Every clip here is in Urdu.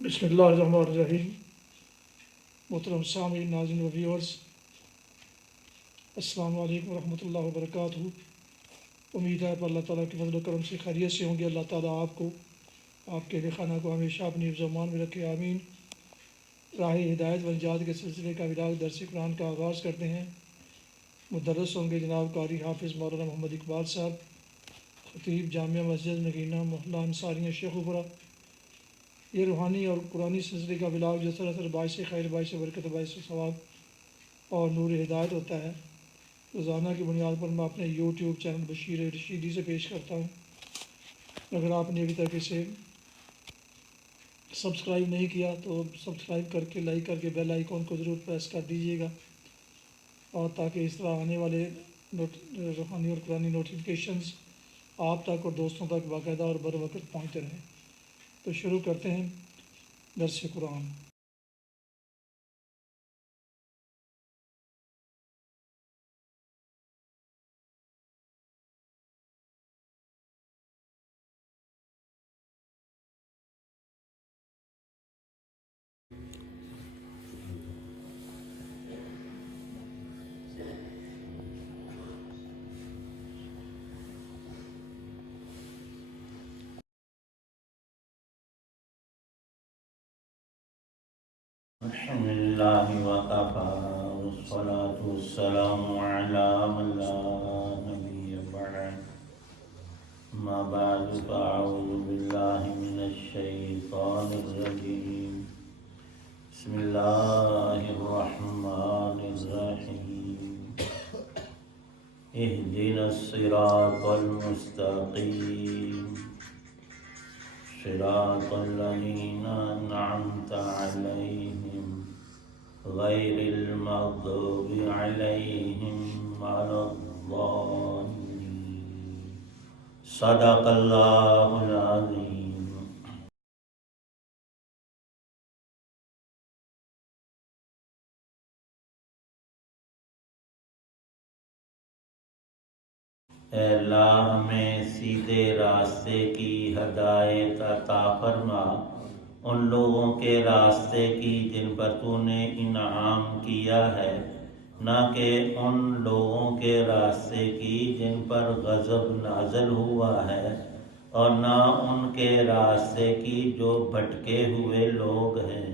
بسم اللہ الرحمن الرحیم۔ محترم سامعین، ناظرین و ویورز، السلام علیکم ورحمۃ اللہ وبرکاتہ۔ امید ہے اللہ تعالیٰ کے فضل و کرم سے خیریت سے ہوں گے۔ اللہ تعالیٰ آپ کو، آپ کے اہل خانہ کو ہمیشہ اپنی حفظ و امان میں رکھے، آمین۔ راہ ہدایت و نجات کے سلسلے کا ولاغ درس قرآن کا آغاز کرتے ہیں۔ مدرس ہوں گے جناب قاری حافظ مولانا محمد اقبال صاحب، خطیب جامعہ مسجد نگینہ محلہ انصاریہ شیخوپورہ۔ یہ روحانی اور قرآنی سلسلے کا ولاغ جو سراسر باعث خیر، باعث برکت، باعث ثواب اور نور ہدایت ہوتا ہے، روزانہ کی بنیاد پر میں اپنے یوٹیوب چینل بشیر رشیدی سے پیش کرتا ہوں۔ اگر آپ نے ابھی تک اسے سبسکرائب نہیں کیا تو سبسکرائب کر کے، لائک کر کے بیل آئیکن کو ضرور پریس کر دیجیے گا، اور تاکہ اس طرح آنے والے روحانی اور قرآنی نوٹیفیکیشنز آپ تک اور دوستوں تک باقاعدہ اور بر وقت پہنچتے رہیں۔ تو شروع کرتے ہیں درس قرآن۔ الحمد لله وكفى والصلاة والسلام على من لا نبي بعد ما بعد فأعوذ بالله من الشيطان الرجيم بسم الله الرحمن الرحيم اهدنا الصراط المستقيم صراط الذين أنعمت عليهم غير المغضوب عليهم ولا الضالين صدق الله العظيم۔ اے اللہ، ہمیں سیدھے راستے کی ہدایت عطا فرما، ان لوگوں کے راستے کی جن پر تو نے انعام کیا ہے، نہ کہ ان لوگوں کے راستے کی جن پر غضب نازل ہوا ہے، اور نہ ان کے راستے کی جو بھٹکے ہوئے لوگ ہیں۔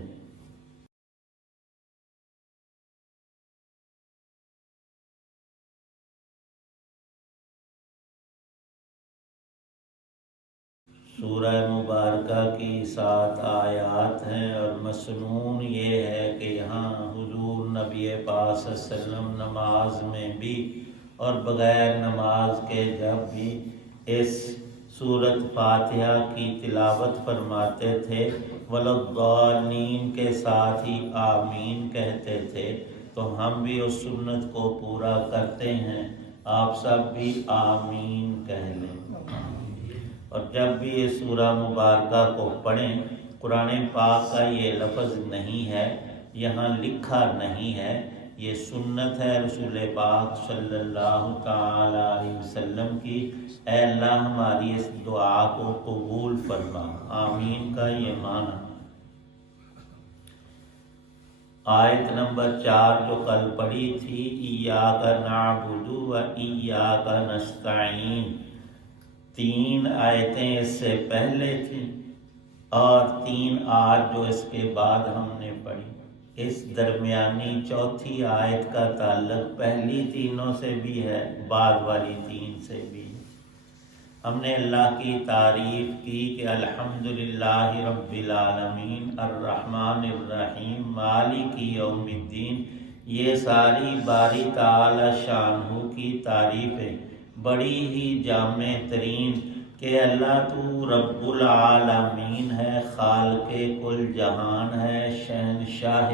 سورہ مبارکہ کی 7 آیات ہیں، اور مسنون یہ ہے کہ یہاں حضور نبی پاک صلی اللہ علیہ وسلم نماز میں بھی اور بغیر نماز کے جب بھی اس سورۃ فاتحہ کی تلاوت فرماتے تھے، وَلَضَّالِّينَ کے ساتھ ہی آمین کہتے تھے۔ تو ہم بھی اس سنت کو پورا کرتے ہیں، آپ سب بھی آمین کہہ لیں۔ اور جب بھی یہ سورہ مبارکہ کو پڑھیں، قرآن پاک کا یہ لفظ نہیں ہے، یہاں لکھا نہیں ہے، یہ سنت ہے رسول پاک صلی اللہ تعالی علیہ وسلم کی۔ اے اللہ، ہماری اس دعا کو قبول فرما۔ آمین کا یہ معنی۔ آیت نمبر 4 جو کل پڑھی تھی، ایاک نعبد و ایاک نستعین، 3 آیتیں اس سے پہلے تھیں اور 3 آج جو اس کے بعد ہم نے پڑھی۔ اس درمیانی چوتھی آیت کا تعلق پہلی تینوں سے بھی ہے، بعد والی 3 سے بھی۔ ہم نے اللہ کی تعریف کی کہ الحمدللہ رب العالمین الرحمن الرحیم مالک یوم الدین، یہ ساری باری تعالی شانہ کی تعریفیں بڑی ہی جامع ترین، کہ اللہ تو رب العالمین ہے، خالق کل جہان ہے، شہنشاہ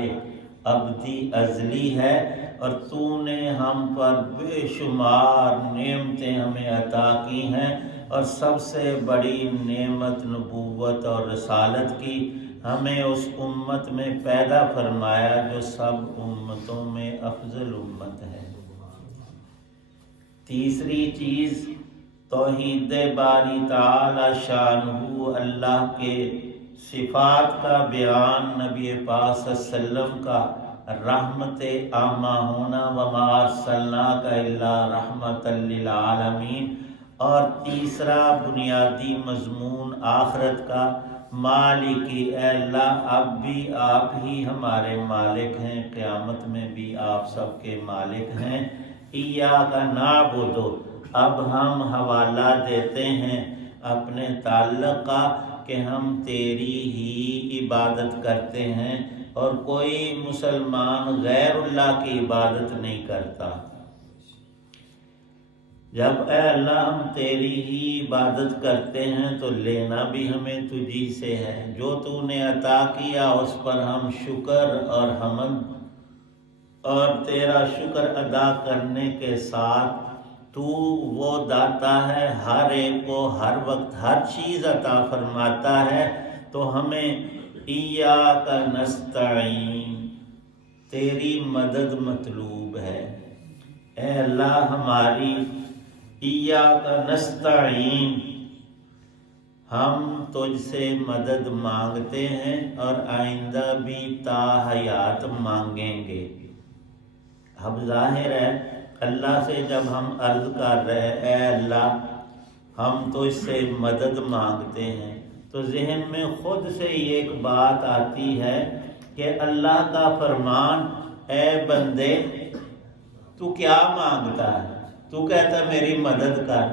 ابدی ازلی ہے، اور تو نے ہم پر بے شمار نعمتیں ہمیں عطا کی ہیں، اور سب سے بڑی نعمت نبوت اور رسالت کی، ہمیں اس امت میں پیدا فرمایا جو سب امتوں میں افضل امت ہے۔ تیسری چیز توحید باری تعالی شانہ، اللہ کے صفات کا بیان نبی پاک صلی اللہ علیہ وسلم کا رحمت عامہ ہونا، وما ارسلناک الا رحمۃ للعالمین، اور تیسرا بنیادی مضمون آخرت کا، مالکی، اے اللہ اب بھی آپ ہی ہمارے مالک ہیں، قیامت میں بھی آپ سب کے مالک ہیں، ایاک نعبد، اب ہم حوالہ دیتے ہیں اپنے تعلق کا کہ ہم تیری ہی عبادت کرتے ہیں اور کوئی مسلمان غیر اللہ کی عبادت نہیں کرتا۔ جب اے اللہ ہم تیری ہی عبادت کرتے ہیں تو لینا بھی ہمیں تجھی سے ہے، جو تو نے عطا کیا اس پر ہم شکر اور حمد اور تیرا شکر ادا کرنے کے ساتھ تو وہ داتا ہے، ہر ایک کو ہر وقت ہر چیز عطا فرماتا ہے، تو ہمیں ایاک نستعین، تیری مدد مطلوب ہے۔ اے اللہ ہماری ایاک نستعین، ہم تجھ سے مدد مانگتے ہیں اور آئندہ بھی تا حیات مانگیں گے۔ اب ظاہر ہے اللہ سے جب ہم عرض کر رہے اے اللہ ہم تو اس سے مدد مانگتے ہیں، تو ذہن میں خود سے یہ ایک بات آتی ہے کہ اللہ کا فرمان اے بندے تو کیا مانگتا ہے، تو کہتا ہے میری مدد کر،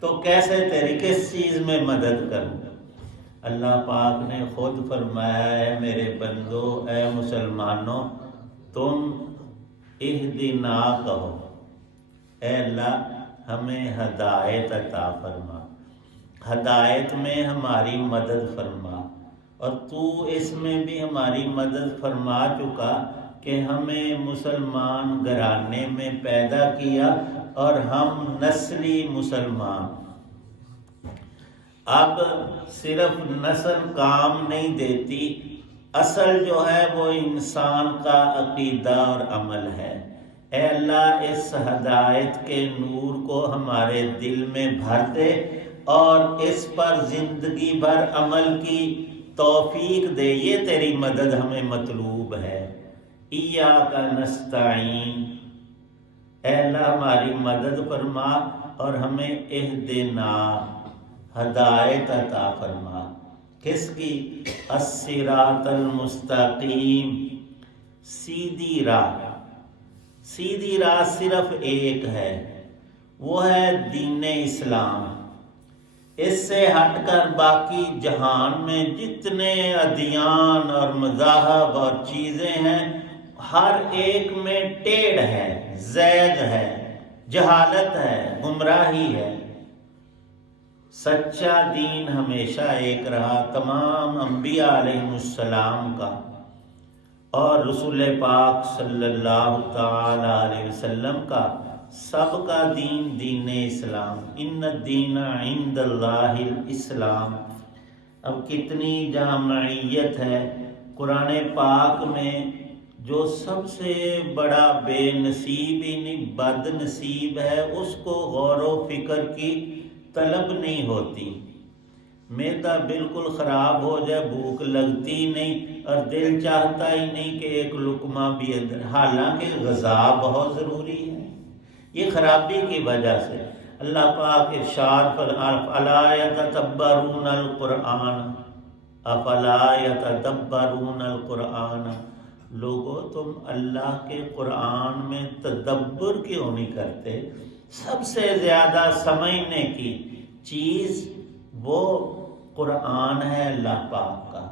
تو کیسے تیری کس چیز میں مدد کروں؟ اللہ پاک نے خود فرمایا ہے میرے بندو، اے مسلمانوں، تم اہدنا کہو، اے اللہ ہمیں ہدایت عطا فرما، ہدایت میں ہماری مدد فرما، اور تو اس میں بھی ہماری مدد فرما چکا کہ ہمیں مسلمان گھرانے میں پیدا کیا اور ہم نسلی مسلمان۔ اب صرف نسل کام نہیں دیتی، اصل جو ہے وہ انسان کا عقیدہ اور عمل ہے۔ اے اللہ اس ہدایت کے نور کو ہمارے دل میں بھر دے اور اس پر زندگی بھر عمل کی توفیق دے، یہ تیری مدد ہمیں مطلوب ہے۔ ایاک نستعین، اے اللہ ہماری مدد فرما اور ہمیں اہدنا، ہدایت عطا فرما، کس کی؟ الصراط المستقیم، سیدھی راہ۔ سیدھی راہ صرف ایک ہے، وہ ہے دین اسلام۔ اس سے ہٹ کر باقی جہان میں جتنے ادیان اور مذاہب اور چیزیں ہیں، ہر ایک میں ٹیڑھ ہے، زیغ ہے، جہالت ہے، گمراہی ہے۔ سچا دین ہمیشہ ایک رہا، تمام انبیاء علیہ السلام کا اور رسول پاک صلی اللہ تعالی علیہ وسلم کا، سب کا دین دین اسلام، ان الدین عند اللہ الاسلام۔ اب کتنی جامعیت ہے قرآن پاک میں، جو سب سے بڑا بے نصیب ہی نہیں بد نصیب ہے، اس کو غور و فکر کی طلب نہیں ہوتی۔ معدہ بالکل خراب ہو جائے، بھوک لگتی نہیں اور دل چاہتا ہی نہیں کہ ایک لقمہ بھی اندر، حالانکہ غذا بہت ضروری ہے۔ یہ خرابی کی وجہ سے اللہ پاک ارشاد افلا یتدبرون القرآن، افلا یتدبرون القرآن، لوگو تم اللہ کے قرآن میں تدبر کیوں نہیں کرتے؟ سب سے زیادہ سمجھنے کی چیز وہ قرآن ہے اللہ پاک کا۔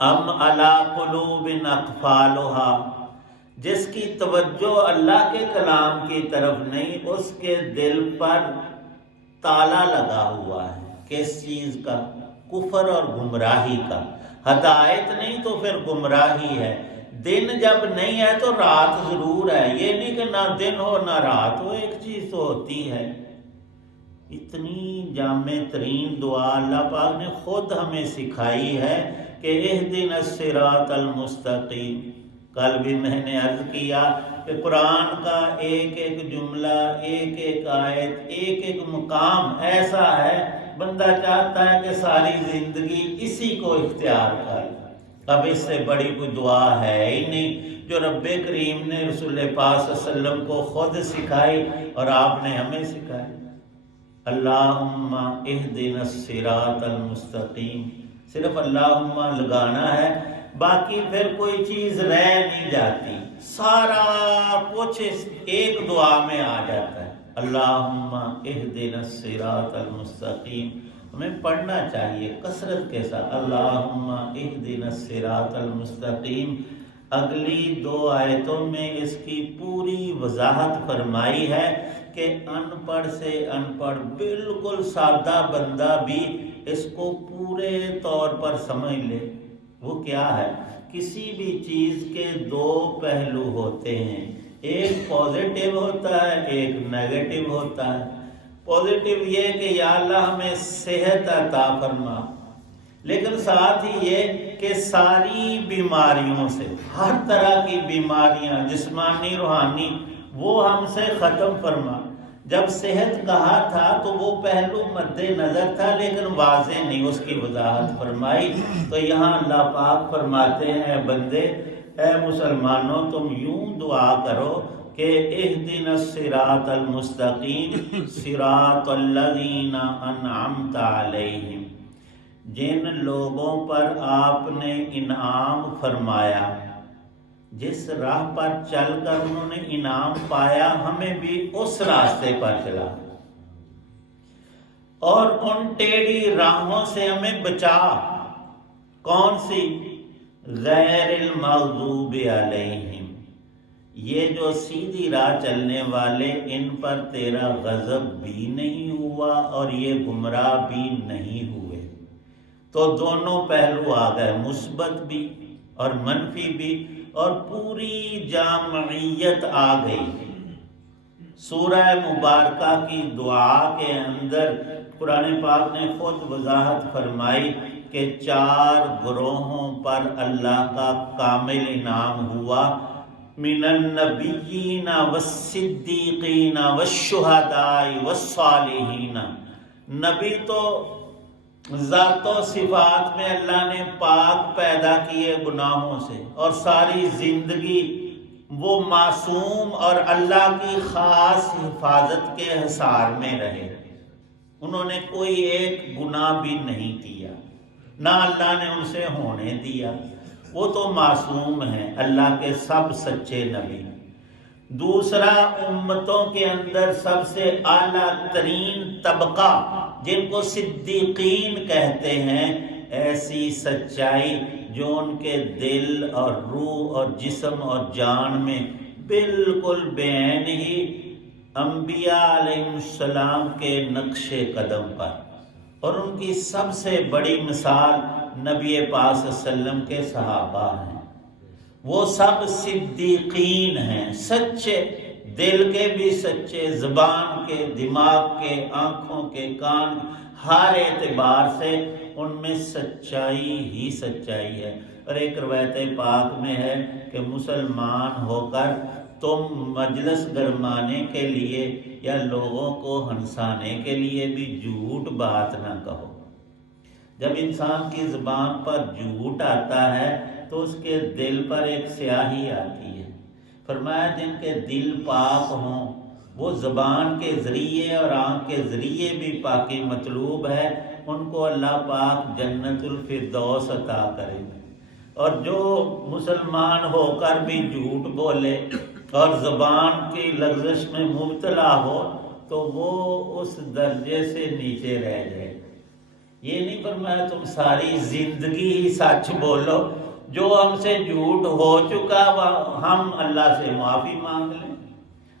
ام علی قلوب اقفالها، جس کی توجہ اللہ کے کلام کی طرف نہیں، اس کے دل پر تالا لگا ہوا ہے۔ کس چیز کا؟ کفر اور گمراہی کا۔ ہدایت نہیں تو پھر گمراہی ہے۔ دن جب نہیں ہے تو رات ضرور ہے، یہ نہیں کہ نہ دن ہو نہ رات ہو، ایک چیز تو ہوتی ہے۔ اتنی جامع ترین دعا اللہ پاک نے خود ہمیں سکھائی ہے کہ اہدنا الصراط المستقیم۔ کل بھی میں نے عرض کیا کہ قرآن کا ایک ایک جملہ، ایک ایک آیت، ایک ایک مقام ایسا ہے بندہ چاہتا ہے کہ ساری زندگی اسی کو اختیار کر، اب اس سے بڑی کوئی دعا ہے ہی نہیں جو رب کریم نے رسول پاک صلی اللہ علیہ وسلم کو خود سکھائی اور آپ نے ہمیں سکھائی۔ اللہم اہدنا الصراط المستقیم، صرف اللہم لگانا ہے، باقی پھر کوئی چیز رہ نہیں جاتی، سارا کچھ ایک دعا میں آ جاتا ہے۔ اللہم اہدنا الصراط المستقیم، ہمیں پڑھنا چاہیے کثرت کے ساتھ، اللہم اہدنا الصراط المستقیم۔ اگلی 2 آیتوں میں اس کی پوری وضاحت فرمائی ہے کہ ان پڑھ سے ان پڑھ بالکل سادہ بندہ بھی اس کو پورے طور پر سمجھ لے۔ وہ کیا ہے؟ کسی بھی چیز کے 2 پہلو ہوتے ہیں، ایک پازیٹیو ہوتا ہے، ایک نیگیٹو ہوتا ہے۔ پازیٹیو یہ کہ یا اللہ ہمیں صحت عطا فرما، لیکن ساتھ ہی یہ کہ ساری بیماریوں سے، ہر طرح کی بیماریاں جسمانی روحانی وہ ہم سے ختم فرما۔ جب صحت کہا تھا تو وہ پہلو مد نظر تھا لیکن واضح نہیں، اس کی وضاحت فرمائی۔ تو یہاں اللہ پاک فرماتے ہیں بندے، اے مسلمانوں تم یوں دعا کرو کہ اہدنا الصراط المستقیم صراط الذین انعمت علیہم، جن لوگوں پر آپ نے انعام فرمایا، جس راہ پر چل کر انہوں نے انعام پایا، ہمیں بھی اس راستے پر چلا، اور ان ٹیڑھی راہوں سے ہمیں بچا۔ کون سی؟ غیر المغضوب علیہم، یہ جو سیدھی راہ چلنے والے، ان پر تیرا غضب بھی نہیں ہوا اور یہ گمراہ بھی نہیں ہوئے۔ تو دونوں پہلو آ گئے، مثبت بھی اور منفی بھی، اور پوری جامعیت آ گئی۔ سورہ مبارکہ کی دعا کے اندر قرآن پاک نے خود وضاحت فرمائی کہ 4 گروہوں پر اللہ کا کامل انعام ہوا، من النبیین والصدیقین والشہداء والصالحین۔ نبی تو ذات و صفات میں اللہ نے پاک پیدا کیے گناہوں سے، اور ساری زندگی وہ معصوم اور اللہ کی خاص حفاظت کے حصار میں رہے، انہوں نے کوئی ایک گناہ بھی نہیں کیا، نہ اللہ نے ان سے ہونے دیا، وہ تو معصوم ہیں، اللہ کے سب سچے نبی۔ دوسرا، امتوں کے اندر سب سے اعلیٰ ترین طبقہ جن کو صدیقین کہتے ہیں، ایسی سچائی جو ان کے دل اور روح اور جسم اور جان میں بالکل بعین ہی انبیاء علیہ السلام کے نقش قدم پر، اور ان کی سب سے بڑی مثال نبی پاک صلی اللہ علیہ وسلم کے صحابہ ہیں۔ وہ سب صدیقین ہیں، سچے، دل کے بھی سچے، زبان کے، دماغ کے، آنکھوں کے، کان، ہر اعتبار سے ان میں سچائی ہی سچائی ہے۔ اور ایک روایت پاک میں ہے کہ مسلمان ہو کر تم مجلس گرمانے کے لیے یا لوگوں کو ہنسانے کے لیے بھی جھوٹ بات نہ کہو۔ جب انسان کی زبان پر جھوٹ آتا ہے تو اس کے دل پر ایک سیاہی آتی ہے۔ فرمایا جن کے دل پاک ہوں وہ زبان کے ذریعے اور آنکھ کے ذریعے بھی پاکی مطلوب ہے، ان کو اللہ پاک جنت الفردوس عطا کرے گا۔ اور جو مسلمان ہو کر بھی جھوٹ بولے اور زبان کی لغزش میں مبتلا ہو تو وہ اس درجے سے نیچے رہ جائے۔ یہ نہیں فرمایا تم ساری زندگی ہی سچ بولو، جو ہم سے جھوٹ ہو چکا ہم اللہ سے معافی مانگ لیں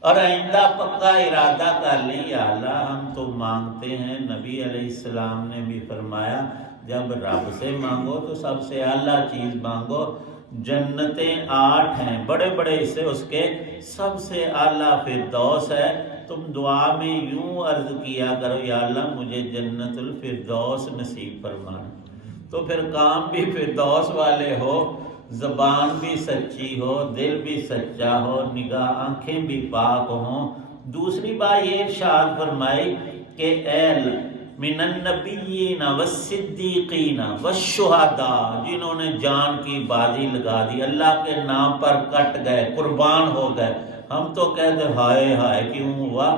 اور آئندہ پکا ارادہ کر لیں، یا اللہ ہم تو مانگتے ہیں۔ نبی علیہ السلام نے بھی فرمایا جب رب سے مانگو تو سب سے اعلیٰ چیز مانگو۔ جنتیں 8 ہیں، بڑے بڑے حصے اس کے، سب سے اعلیٰ فردوس ہے۔ تم دعا میں یوں عرض کیا کرو، یا اللہ مجھے جنت الفردوس نصیب فرمانا۔ تو پھر کام بھی فردوس والے ہو، زبان بھی سچی ہو، دل بھی سچا ہو، نگاہ آنکھیں بھی پاک ہوں۔ دوسری بات یہ ارشاد فرمائی کہ اے من النبیین والصدیقین والشہداء، جنہوں نے جان کی بازی لگا دی، اللہ کے نام پر کٹ گئے، قربان ہو گئے۔ ہم تو کہتے ہائے ہائے کیوں ہوا،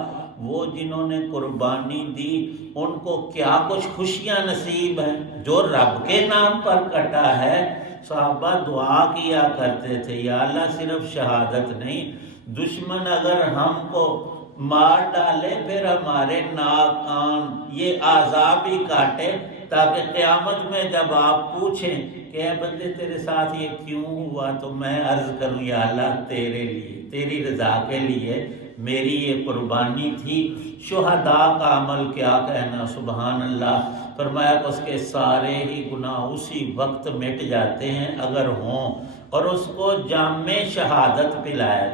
وہ جنہوں نے قربانی دی ان کو کیا کچھ خوشیاں نصیب ہیں۔ جو رب کے نام پر کٹا ہے، صحابہ دعا کیا کرتے تھے، یا اللہ صرف شہادت نہیں، دشمن اگر ہم کو مار ڈالے پھر ہمارے ناک کان یہ اعضاء بھی کاٹے، تاکہ قیامت میں جب آپ پوچھیں کہ اے بندے تیرے ساتھ یہ کیوں ہوا، تو میں عرض کروں یا اللہ تیرے لیے، تیری رضا کے لیے میری یہ قربانی تھی۔ شہداء کا عمل کیا کہنا، سبحان اللہ۔ فرمایا کہ اس کے سارے ہی گناہ اسی وقت مٹ جاتے ہیں اگر ہوں، اور اس کو جام شہادت پلایا۔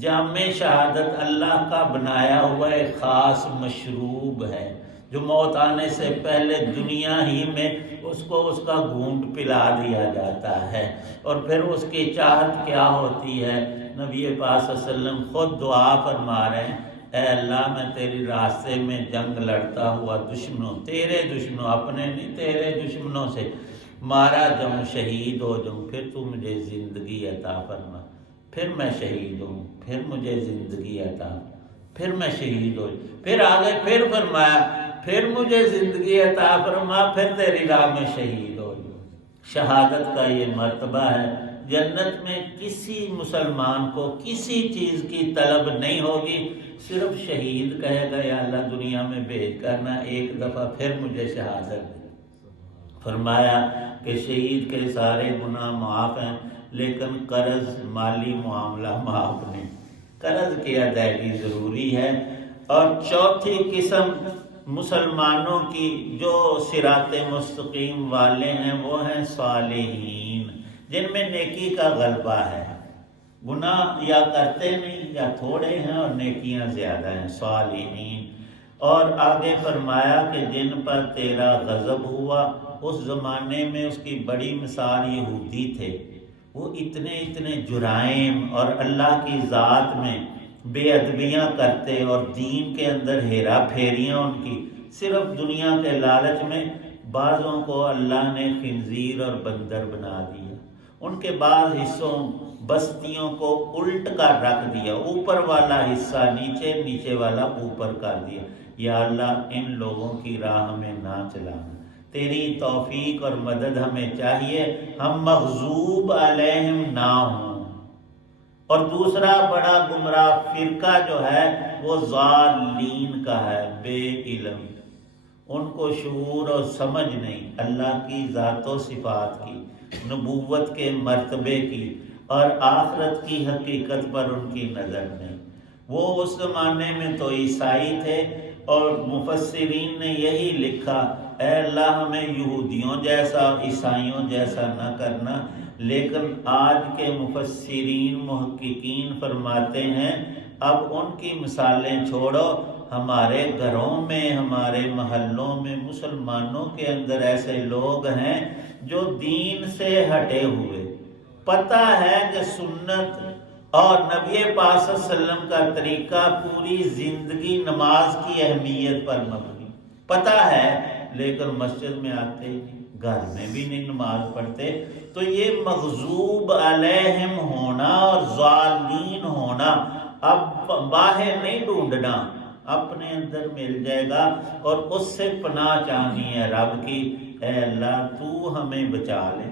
جام شہادت اللہ کا بنایا ہوا ایک خاص مشروب ہے جو موت آنے سے پہلے دنیا ہی میں اس کو اس کا گھونٹ پلا دیا جاتا ہے، اور پھر اس کی چاہت کیا ہوتی ہے۔ نبی پاک صلی اللہ علیہ وسلم خود دعا فرما رہے ہیں، اے اللہ میں تیری راستے میں جنگ لڑتا ہوا دشمنوں، تیرے دشمنوں، اپنے نہیں تیرے دشمنوں سے مارا جاؤں، شہید ہو جاؤں، پھر تو مجھے زندگی عطا فرما، پھر میں شہید ہوں، پھر مجھے زندگی عطا، پھر میں شہید ہو، پھر آگے پھر فرمایا پھر مجھے زندگی عطا فرما، پھر تیری راہ میں شہید ہو جاؤں۔ شہادت کا یہ مرتبہ ہے۔ جنت میں کسی مسلمان کو کسی چیز کی طلب نہیں ہوگی، صرف شہید کہے گا یا اللہ دنیا میں بھیج کرنا ایک دفعہ، پھر مجھے شہادت دے۔ فرمایا کہ شہید کے سارے گناہ معاف ہیں، لیکن قرض مالی معاملہ معاف نہیں، قرض کی ادائیگی ضروری ہے۔ اور چوتھی قسم مسلمانوں کی جو صراط مستقیم والے ہیں وہ ہیں صالحین، جن میں نیکی کا غلبہ ہے، گناہ یا کرتے نہیں یا تھوڑے ہیں اور نیکیاں زیادہ ہیں، صالحین۔ اور آگے فرمایا کہ جن پر تیرا غضب ہوا، اس زمانے میں اس کی بڑی مثال یہودی تھے، وہ اتنے جرائم اور اللہ کی ذات میں بے ادبیاں کرتے اور دین کے اندر ہیرا پھیریاں ان کی، صرف دنیا کے لالچ میں بعضوں کو اللہ نے خنزیر اور بندر بنا دیا، ان کے بعض حصوں بستیوں کو الٹ کر رکھ دیا، اوپر والا حصہ نیچے، نیچے والا اوپر کر دیا۔ یا اللہ ان لوگوں کی راہ میں نہ چلانا، تیری توفیق اور مدد ہمیں چاہیے، ہم مغضوب علیہم نہ ہوں۔ اور دوسرا بڑا گمراہ فرقہ جو ہے وہ ضالین کا ہے، بے علم، ان کو شعور اور سمجھ نہیں اللہ کی ذات و صفات کی، نبوت کے مرتبے کی اور آخرت کی حقیقت پر ان کی نظر نہیں۔ وہ اس زمانے میں تو عیسائی تھے، اور مفسرین نے یہی لکھا، اے اللہ ہمیں یہودیوں جیسا عیسائیوں جیسا نہ کرنا، لیکن آج کے مفسرین محققین فرماتے ہیں اب ان کی مثالیں چھوڑو، ہمارے گھروں میں، ہمارے محلوں میں مسلمانوں کے اندر ایسے لوگ ہیں جو دین سے ہٹے ہوئے، پتہ ہے کہ سنت اور نبی پاک صلی اللہ علیہ وسلم کا طریقہ پوری زندگی نماز کی اہمیت پر مبنی، پتہ ہے، لیکن مسجد میں آتے نہیں، گھر میں بھی نہیں نماز پڑھتے۔ تو یہ مغضوب علیہم ہونا اور ضالین ہونا اب باہر نہیں ڈھونڈنا، اپنے اندر مل جائے گا، اور اس سے پناہ چاہنی ہے رب کی، اے اللہ تو ہمیں بچا لے،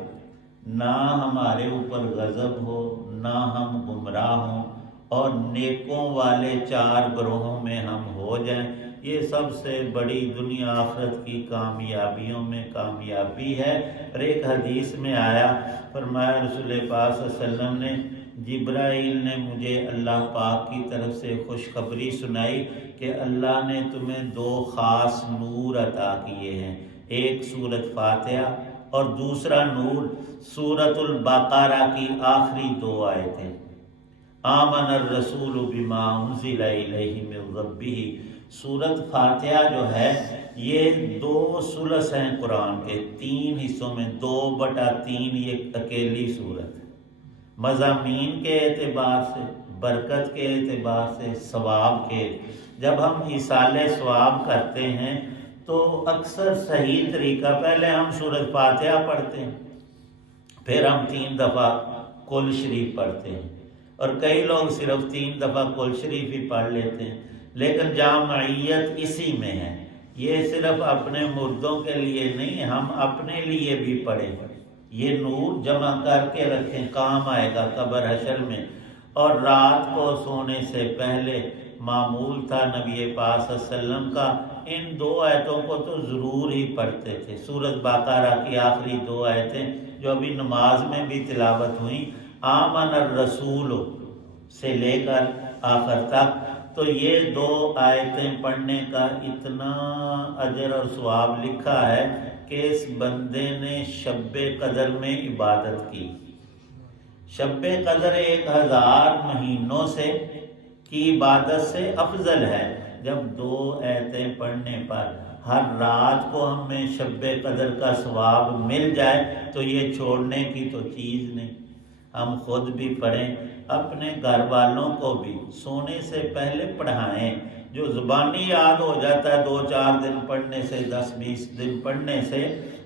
نہ ہمارے اوپر غضب ہو، نہ ہم گمراہ ہوں، اور نیکوں والے چار گروہوں میں ہم ہو جائیں۔ یہ سب سے بڑی دنیا آخرت کی کامیابیوں میں کامیابی ہے۔ اور ایک حدیث میں آیا، فرمایا رسول پاک صلی اللہ علیہ وسلم نے، جبرائیل نے مجھے اللہ پاک کی طرف سے خوشخبری سنائی کہ اللہ نے تمہیں دو خاص نور عطا کیے ہیں، ایک سورۃ فاتحہ اور دوسرا نور سورۃ البقرہ کی آخری دو آیتیں، آمن الرسول بما انزل الیہ من ربہ۔ سورۃ فاتحہ جو ہے یہ 2 ثلث ہیں قرآن کے، 3 حصوں میں 2/3 یہ اکیلی سورت ہے، مضامین کے اعتبار سے، برکت کے اعتبار سے، ثواب کے، جب ہم ایصال ثواب کرتے ہیں تو اکثر صحیح طریقہ پہلے ہم سورۃ فاتحہ پڑھتے ہیں، پھر ہم 3 دفعہ کل شریف پڑھتے ہیں، اور کئی لوگ صرف 3 دفعہ کل شریف ہی پڑھ لیتے ہیں، لیکن جامعیت اسی میں ہے۔ یہ صرف اپنے مردوں کے لیے نہیں، ہم اپنے لیے بھی پڑھیں، یہ نور جمع کر کے رکھیں، کام آئے گا قبر حشر میں۔ اور رات کو سونے سے پہلے معمول تھا نبی پاک صلی اللہ علیہ وسلم کا ان 2 آیتوں کو تو ضرور ہی پڑھتے تھے، سورۃ بقرہ کی آخری 2 آیتیں جو ابھی نماز میں بھی تلاوت ہوئیں، آمن الرسول سے لے کر آخر تک، تو یہ 2 آیتیں پڑھنے کا اتنا اجر اور ثواب لکھا ہے کہ اس بندے نے شب قدر میں عبادت کی۔ شب قدر 1000 مہینوں سے کی عبادت سے افضل ہے۔ جب 2 آیتیں پڑھنے پر ہر رات کو ہمیں شب قدر کا ثواب مل جائے تو یہ چھوڑنے کی تو چیز نہیں۔ ہم خود بھی پڑھیں، اپنے گھر والوں کو بھی سونے سے پہلے پڑھائیں۔ جو زبانی یاد ہو جاتا ہے 2-4 دن پڑھنے سے، 10-20 دن پڑھنے سے،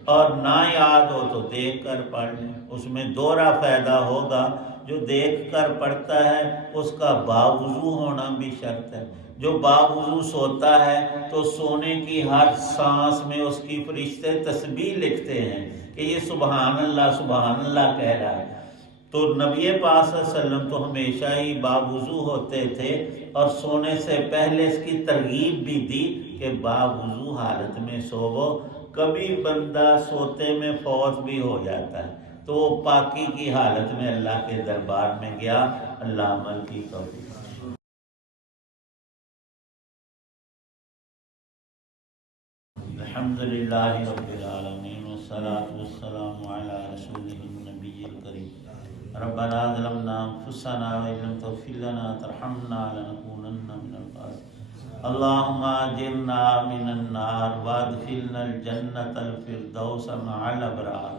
اور نہ یاد ہو تو دیکھ کر پڑھ لیں، اس میں دوہرا فائدہ ہوگا۔ جو دیکھ کر پڑھتا ہے اس کا باوضو ہونا بھی شرط ہے۔ جو باوضو سوتا ہے تو سونے کی ہر سانس میں اس کی فرشتے تسبیح لکھتے ہیں کہ یہ سبحان اللہ کہہ رہا ہے۔ تو نبی پاک صلی اللہ علیہ وسلم تو ہمیشہ ہی باوضو ہوتے تھے، اور سونے سے پہلے اس کی ترغیب بھی دی کہ باوضو حالت میں سوو۔ کبھی بندہ سوتے میں فوت بھی ہو جاتا ہے تو وہ پاکی کی حالت میں اللہ کے دربار میں گیا۔ اللہ عمل کی توفیق۔ الحمدللہ رب العالمین والصلاة والسلام علی رسولہ النبی الکریم۔ ربنا ظلمنا انفسنا وإن لم تغفر لنا ترحمنا لنكونن من الخاسرین۔ اللہم اجرنا من النار وادخلنا الجنة الفردوس مع الابرار۔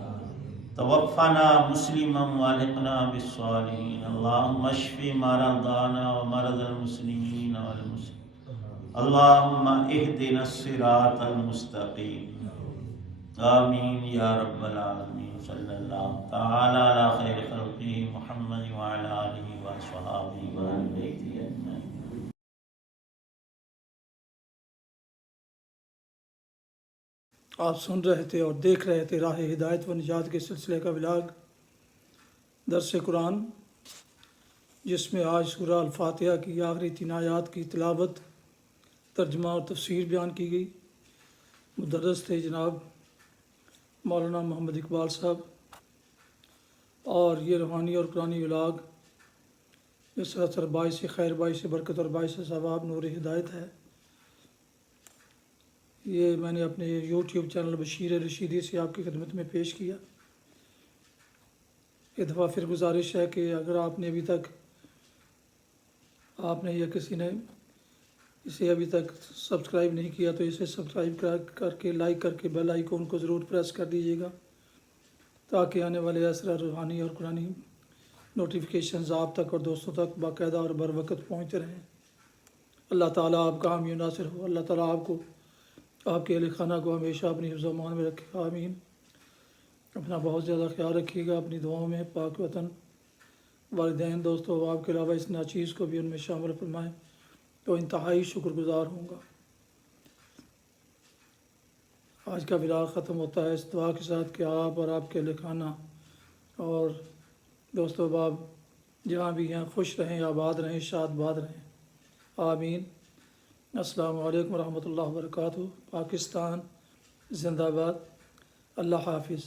توفنا مسلما والحقنا بالصالحین۔ اللہم اشف مرضانا ومرضى المسلمین والمسلمات۔ اللہم اہدنا الصراط المستقیم۔ آمین یا رب العالمین۔ صلی اللہ تعالی علی خیر خلقہ محمد وعلی آلہ وصحبہ وآل بیتہ اجمعین۔ آپ سن رہے تھے اور دیکھ رہے تھے راہ ہدایت و نجات کے سلسلے کا ولاگ درس قرآن، جس میں آج سورہ الفاتحہ کی آخری 3 آیات کی تلاوت، ترجمہ اور تفسیر بیان کی گئی۔ مدرس تھے جناب مولانا محمد اقبال صاحب، اور یہ روحانی اور قرآنی ولاگ جو سراسر باعث خیر، باعث برکت اور باعث ثواب نور ہدایت ہے۔ یہ میں نے اپنے یوٹیوب چینل بشیر رشیدی سے آپ کی خدمت میں پیش کیا۔ ایک دفعہ پھر گزارش ہے کہ اگر آپ نے ابھی تک یا کسی نے اسے ابھی تک سبسکرائب نہیں کیا تو اسے سبسکرائب کر کے لائک کر کے بیل آئیکن کو ضرور پریس کر دیجیے گا، تاکہ آنے والے اسرار روحانی اور قرآنی نوٹیفیکیشنز آپ تک اور دوستوں تک باقاعدہ اور بر وقت پہنچتے رہیں۔ اللہ تعالیٰ آپ کا حامی و ناصر ہو۔ اللہ تعالیٰ آپ کو، آپ کے اہل خانہ کو ہمیشہ اپنی حفظ و امان میں رکھے، آمین۔ اپنا بہت زیادہ خیال رکھیے گا اپنی دعاؤں میں۔ پاک وطن، والدین، دوستوں و آپ کے علاوہ اس ناچیز کو بھی ان میں شامل فرمائیں تو انتہائی شکر گزار ہوں گا۔ آج کا ولاگ ختم ہوتا ہے اس دعا کے ساتھ کہ آپ اور آپ کے اہل خانہ اور دوست و احباب جہاں بھی ہیں خوش رہیں، آباد رہیں، شاد باد رہیں، آمین۔ السلام علیکم ورحمۃ اللہ وبرکاتہ۔ پاکستان زندہ باد۔ اللہ حافظ۔